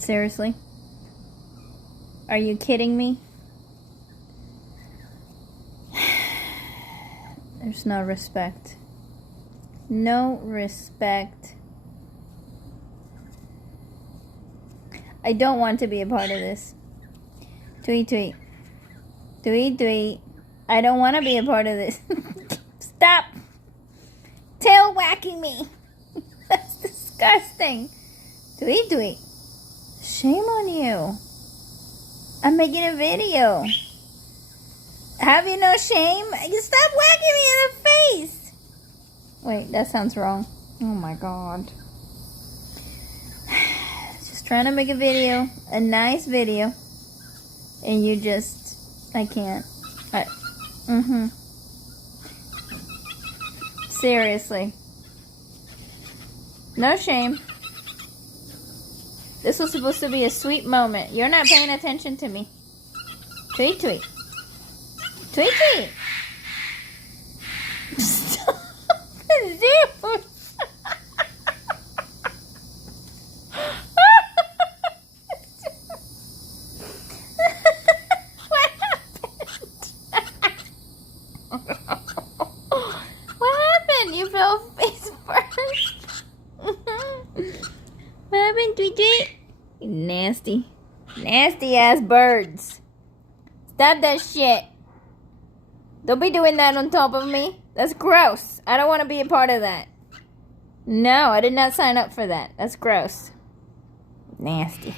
Seriously? Are you kidding me? There's no respect. No respect. I don't want to be a part of this. Tweet, tweet. Tweet, tweet. I don't want to be a part of this. Stop tail whacking me. That's disgusting. Tweet, tweet. Shame on you. I'm making a video. Have you no shame? You stop whacking me in the face. Wait, that sounds wrong. Oh my god. Just trying to make a video. A nice video. And you just... I can't. Seriously. No shame. This was supposed to be a sweet moment. You're not paying attention to me. Tweet, tweet. Tweet, tweet. Stop it, dude. What happened? What happened? You fell face first. What happened, Tweet Tweet? You nasty. Nasty ass birds. Stop that shit. Don't be doing that on top of me. That's gross. I don't want to be a part of that. No, I did not sign up for that. That's gross. Nasty.